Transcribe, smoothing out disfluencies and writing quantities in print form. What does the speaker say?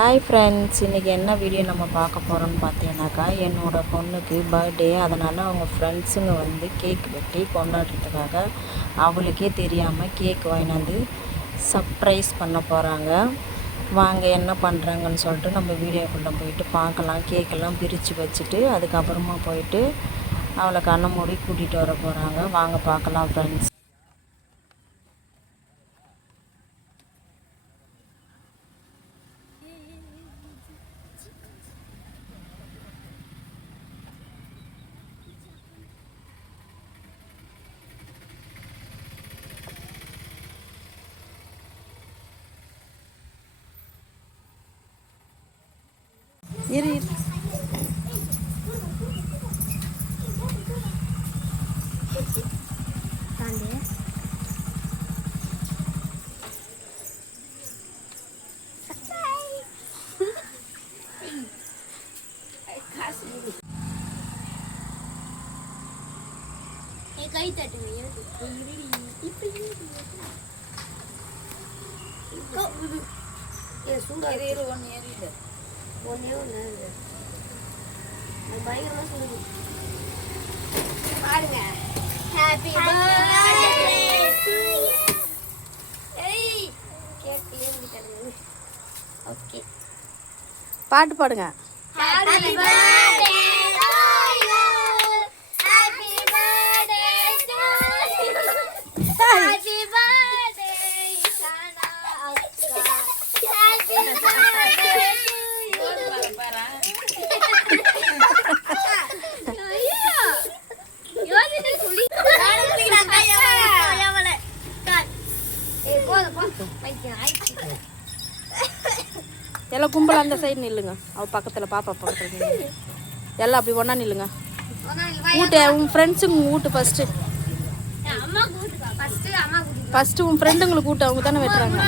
Hi friends, இன்றைக்கி என்ன video நம்ம பார்க்க போகிறோம்னு பார்த்தீங்கன்னாக்கா, என்னோடய பொண்ணுக்கு பர்த்டே. அதனால் அவங்க ஃப்ரெண்ட்ஸுங்க வந்து கேக் வெட்டி கொண்டாடுறதுக்காக அவளுக்கே தெரியாமல் கேக் வாங்கினாந்து சர்ப்ரைஸ் பண்ண போகிறாங்க. வாங்க என்ன பண்ணுறாங்கன்னு சொல்லிட்டு நம்ம வீடியோக்குள்ளே போயிட்டு பார்க்கலாம். கேக்கெல்லாம் பிரித்து வச்சுட்டு அதுக்கப்புறமா போயிட்டு அவளை கண்ணை மூடி கூட்டிகிட்டு வர போகிறாங்க. வாங்க பார்க்கலாம் ஃப்ரெண்ட்ஸ். இரு கை தட்டுங்க. பயங்கரமா சொல்லுங்க பாருங்க. Happy birthday. ஓகே, பாட்டு பாடுங்க. Happy birthday to you. Happy birthday to you. Happy birthday Shana அக்கா. Happy birthday to you. எல்லாம் கும்பல் அந்த சைடு நில்லுங்க. அவ பக்கத்தில் பாப்பா பக்கத்தில் நில்லுங்க. எல்லாம் அப்படி ஒன்றா நில்லுங்க. ஊட்டு உன் ஃப்ரெண்ட்ஸுங்க ஊட்டு ஃபஸ்ட்டு. ஃபஸ்ட்டு உன் ஃப்ரெண்டுங்களுக்கு ஊட்டு. அவங்க தானே வெட்டுறாங்க.